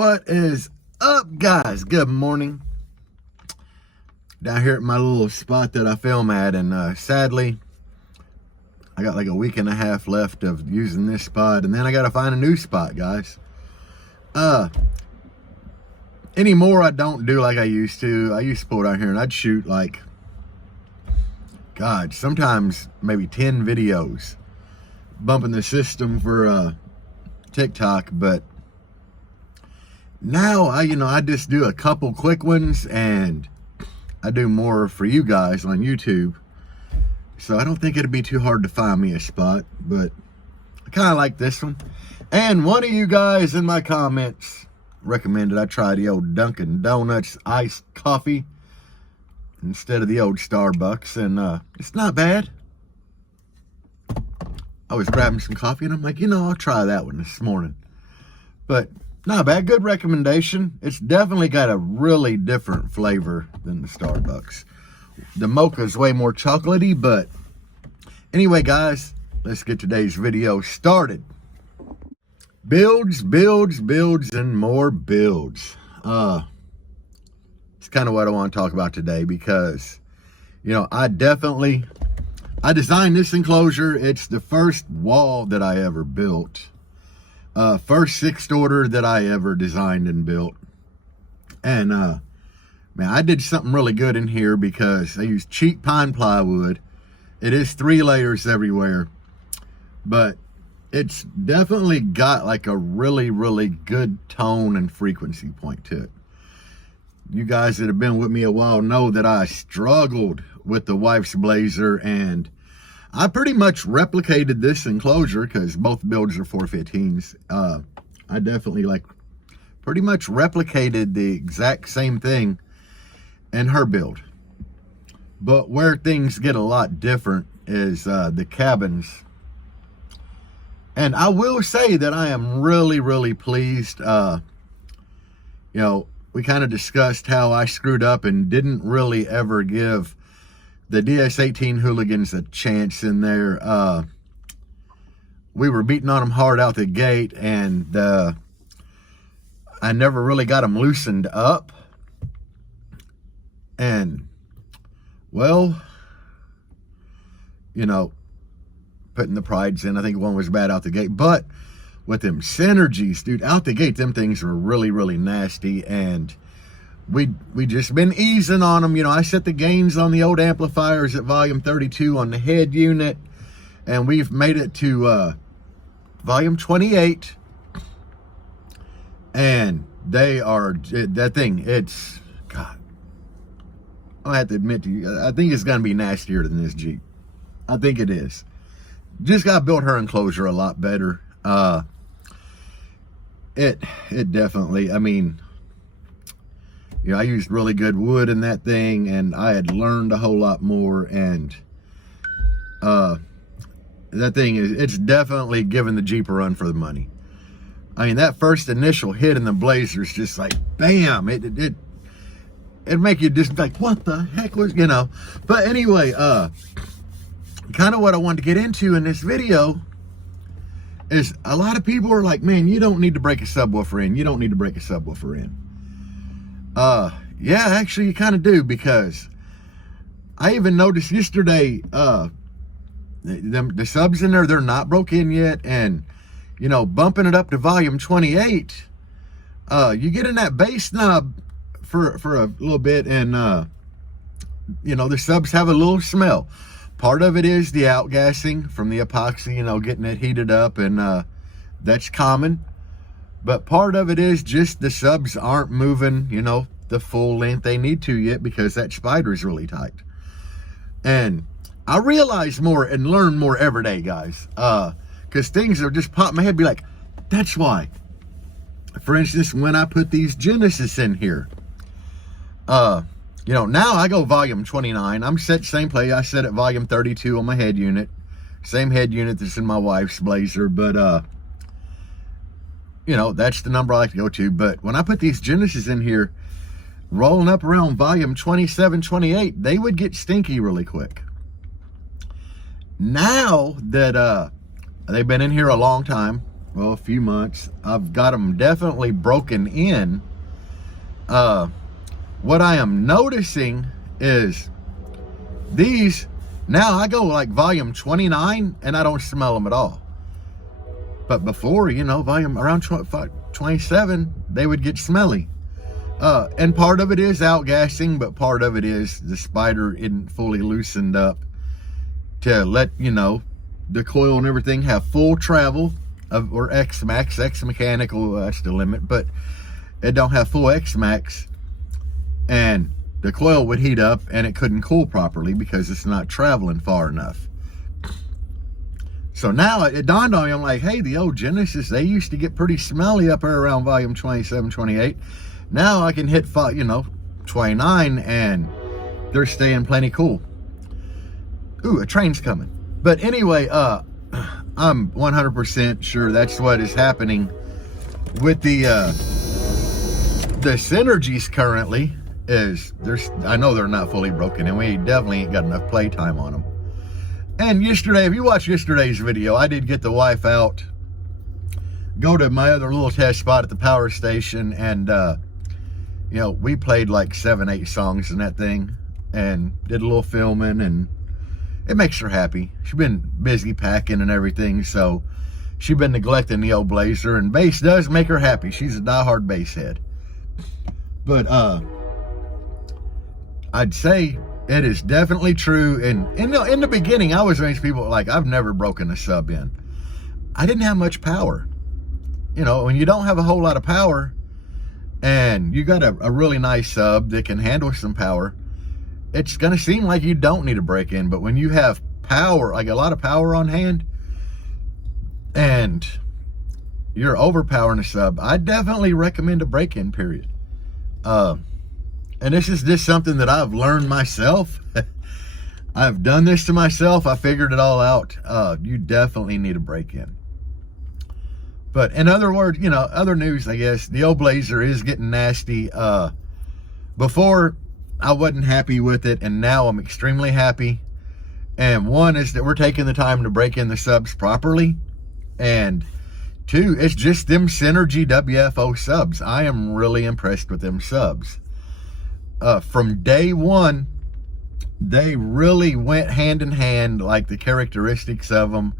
What is up, guys? Good morning. Down here at my little spot that I film at, and sadly I got like a week and a half left of using this spot, and then I gotta find a new spot, guys. Anymore I don't do like I used to. I used to pull down here and I'd shoot like, God, sometimes maybe 10 videos bumping the system for TikTok, but now I just do a couple quick ones, and I do more for you guys on YouTube. So I don't think it'd be too hard to find me a spot, but I kind of like this one. And one of you guys in my comments recommended I try the old Dunkin' Donuts iced coffee instead of the old Starbucks, and it's not bad. I was grabbing some coffee and I'm like, I'll try that one this morning. But not bad, good recommendation. It's definitely got a really different flavor than the Starbucks. The mocha's way more chocolatey, but anyway, guys, let's get today's video started. Builds, and more builds. It's kind of what I want to talk about today because, I designed this enclosure. It's the first wall that I ever built. First sixth order that I ever designed and built. And, man, I did something really good in here because I used cheap pine plywood. It is 3 layers everywhere, but it's definitely got like a really, really good tone and frequency point to it. You guys that have been with me a while know that I struggled with the wife's blazer, and I pretty much replicated this enclosure because both builds are 415s. I definitely pretty much replicated the exact same thing in her build. But where things get a lot different is the cabins. And I will say that I am really, really pleased. We kind of discussed how I screwed up and didn't really ever give the DS18 hooligans a chance in there. We were beating on them hard out the gate, and I never really got them loosened up. And, well, putting the prides in, I think one was bad out the gate. But with them synergies, dude, out the gate, them things were really, really nasty. And we just been easing on them. I set the gains on the old amplifiers at volume 32 on the head unit, and we've made it to volume 28, and they are, that thing, it's, God, I have to admit to you, I think it's going to be nastier than this Jeep. I think it is. Just got to build her enclosure a lot better. It definitely, I used really good wood in that thing, and I had learned a whole lot more, and that thing it's definitely giving the Jeep a run for the money. That first initial hit in the Blazer's just like, bam, it make you just like, what the heck was, But anyway, kind of what I wanted to get into in this video is a lot of people are like, man, you don't need to break a subwoofer in. You don't need to break a subwoofer in. Yeah, actually you kind of do, because I even noticed yesterday, the subs in there, they're not broke in yet. And, bumping it up to volume 28, you get in that bass knob for a little bit, and, the subs have a little smell. Part of it is the outgassing from the epoxy, getting it heated up, and that's common. But part of it is just the subs aren't moving, the full length they need to yet, because that spider is really tight. And I realize more and learn more every day, guys. Because things are just popping my head, be like, that's why. For instance, when I put these Genesis in here, now I go volume 29. I'm set same place. I set at volume 32 on my head unit. Same head unit that's in my wife's Blazer. But, that's the number I like to go to. But when I put these Genesis in here, rolling up around volume 27, 28, they would get stinky really quick. Now that they've been in here a long time, well, a few months. I've got them definitely broken in. What I am noticing is these, now I go like volume 29 and I don't smell them at all. But before, you know, volume around 27, they would get smelly. And part of it is outgassing, but part of it is the spider isn't fully loosened up to let, you know, the coil and everything have full travel of, or X max, X mechanical, that's the limit, but it don't have full X max, and the coil would heat up and it couldn't cool properly because it's not traveling far enough. So now it dawned on me, I'm like, hey, the old Genesis, they used to get pretty smelly up there around volume 27, 28. Now I can hit, you know, 29 and they're staying plenty cool. Ooh, a train's coming. But anyway, I'm 100% sure that's what is happening with the Synergies currently. I know they're not fully broken, and we definitely ain't got enough playtime on them. And yesterday, if you watched yesterday's video, I did get the wife out, go to my other little test spot at the power station, and you know, we played like 7-8 songs in that thing and did a little filming, and it makes her happy. She's been busy packing and everything, so she's been neglecting the old Blazer, and bass does make her happy. She's a diehard bass head. But I'd say it is definitely true. And in the beginning, I was one of these people, like, I've never broken a sub in. I didn't have much power. You know, when you don't have a whole lot of power and you got a really nice sub that can handle some power, it's going to seem like you don't need a break in. But when you have power, like a lot of power on hand, and you're overpowering a sub, I definitely recommend a break in, period. And this is just something that I've learned myself. I've done this to myself. I figured it all out. You definitely need a break in. But in other words, you know, other news, I guess, the old Blazer is getting nasty. Before, I wasn't happy with it, and now I'm extremely happy. And one is that we're taking the time to break in the subs properly. And two, it's just them Synergy WFO subs. I am really impressed with them subs. From day one, they really went hand in hand, like the characteristics of them,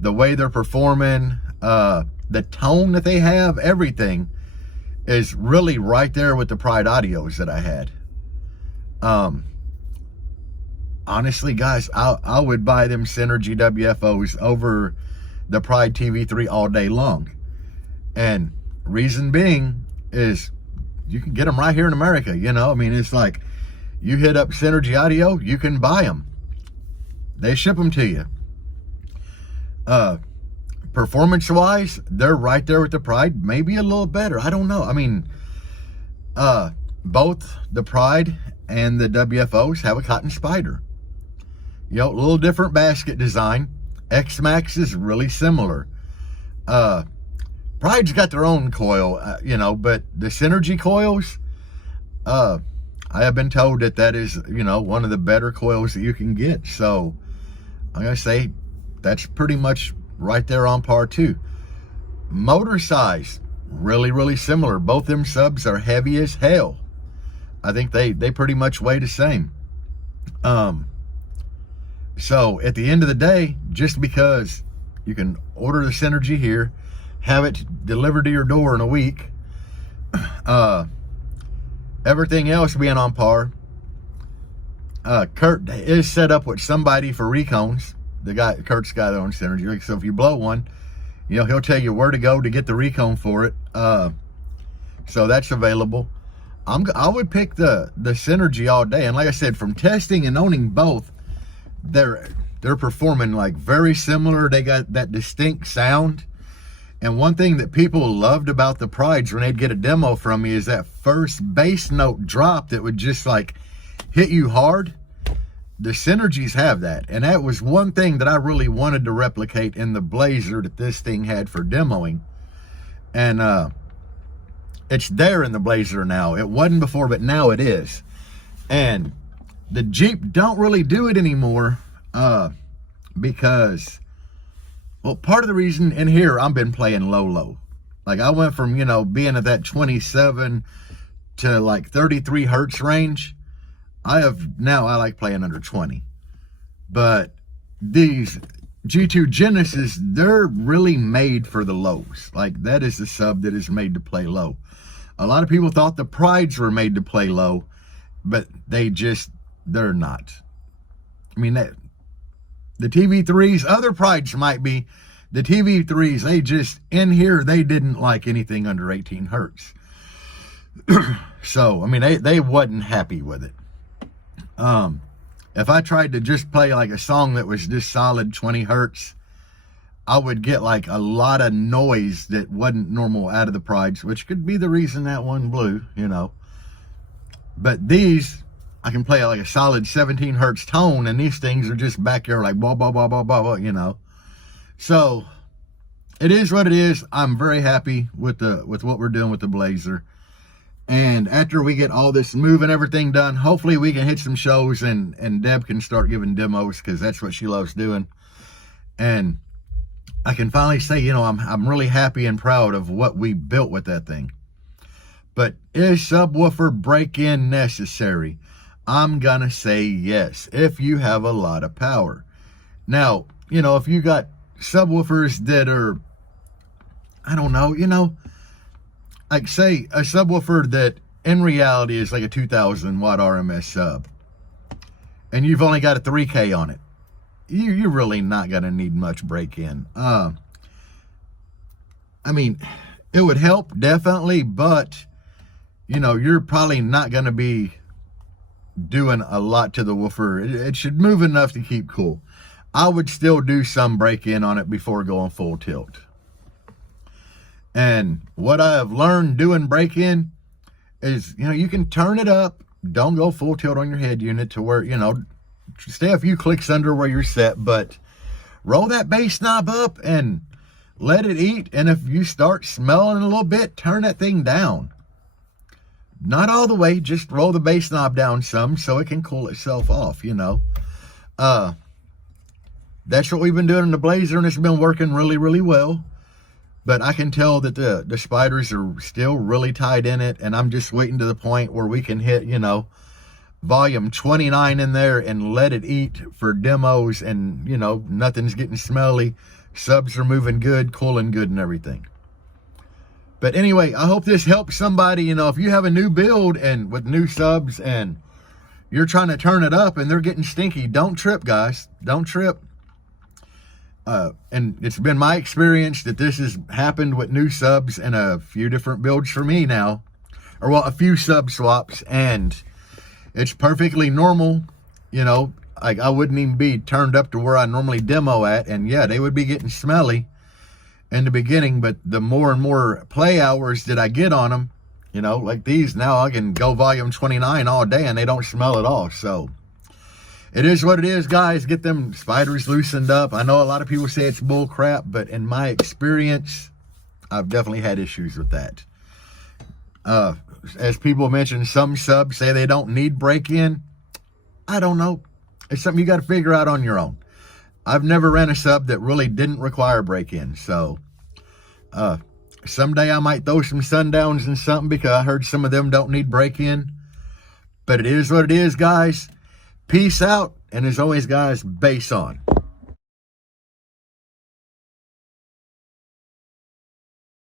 the way they're performing, the tone that they have, everything is really right there with the Pride Audios that I had. Honestly, guys, I would buy them Synergy WFOs over the Pride TV3 all day long. And reason being is you can get them right here in America. You know, I mean, it's like you hit up Synergy Audio, you can buy them. They ship them to you. Performance-wise, they're right there with the Pride, maybe a little better. I don't know. I mean, both the Pride and the WFOs have a cotton spider. You know, a little different basket design. X-Max is really similar. Pride's got their own coil, you know, but the Synergy coils, I have been told that is, you know, one of the better coils that you can get. So I'm going to say that's pretty much right there on par too. Motor size, really, really similar. Both them subs are heavy as hell. I think they pretty much weigh the same. So at the end of the day, just because you can order the Synergy here, have it delivered to your door in a week, everything else being on par. Kurt is set up with somebody for recons. Kurt's got their own Synergy. So if you blow one, you know, he'll tell you where to go to get the recon for it. So that's available. I would pick the Synergy all day. And like I said, from testing and owning both, they're performing like very similar. They got that distinct sound. And one thing that people loved about the Prides when they'd get a demo from me is that first bass note drop that would just like hit you hard. The Synergies have that. And that was one thing that I really wanted to replicate in the Blazer that this thing had for demoing. And it's there in the Blazer now. It wasn't before, but now it is. And the Jeep don't really do it anymore, because Well, part of the reason in here, I've been playing low. Like I went from, being at that 27 to like 33 hertz range. I like playing under 20. But these G2 Genesis, they're really made for the lows. Like that is the sub that is made to play low. A lot of people thought the Prides were made to play low, but they're not. I mean, the TV3s, other Prides might be. The TV3s, in here, they didn't like anything under 18 hertz. So, I mean, they wasn't happy with it. If I tried to just play like a song that was just solid 20 hertz, I would get like a lot of noise that wasn't normal out of the Prides, which could be the reason that one blew, But these, I can play like a solid 17 hertz tone, and these things are just back there like blah, blah, blah, blah, blah, blah, So, it is what it is. I'm very happy with what we're doing with the Blazer. And after we get all this moving everything done, hopefully we can hit some shows and Deb can start giving demos, because that's what she loves doing. And I can finally say, I'm really happy and proud of what we built with that thing. But is subwoofer break-in necessary? I'm going to say yes, if you have a lot of power. Now, if you got subwoofers that are, I don't know, like say a subwoofer that in reality is like a 2000 watt RMS sub, and you've only got a 3K on it, you're really not going to need much break-in. I mean, it would help, definitely, but, you're probably not going to be doing a lot to the woofer. It should move enough to keep cool. I would still do some break-in on it before going full tilt. And what I have learned doing break-in is, you can turn it up. Don't go full tilt on your head unit to where, stay a few clicks under where you're set, but roll that bass knob up and let it eat. And if you start smelling a little bit, turn that thing down. Not all the way, just roll the bass knob down some so it can cool itself off, That's what we've been doing in the Blazer, and it's been working really, really well. But I can tell that the spiders are still really tight in it, and I'm just waiting to the point where we can hit, volume 29 in there and let it eat for demos, and, nothing's getting smelly. Subs are moving good, cooling good, and everything. But anyway, I hope this helps somebody. If you have a new build and with new subs and you're trying to turn it up and they're getting stinky, don't trip, guys. Don't trip. And it's been my experience that this has happened with new subs and a few different builds for me now. Or, well, a few sub swaps. And it's perfectly normal. Like I wouldn't even be turned up to where I normally demo at. And, yeah, they would be getting smelly in the beginning. But the more and more play hours that I get on them, like these, now I can go volume 29 all day and they don't smell at all. So it is what it is, guys. Get them spiders loosened up. I know a lot of people say it's bull crap, but in my experience, I've definitely had issues with that. As people mentioned, some subs say they don't need break-in. I don't know. It's something you got to figure out on your own. I've never ran a sub that really didn't require break-in. So, someday I might throw some sundowns and something, because I heard some of them don't need break-in. But it is what it is, guys. Peace out, and as always, guys, bass on.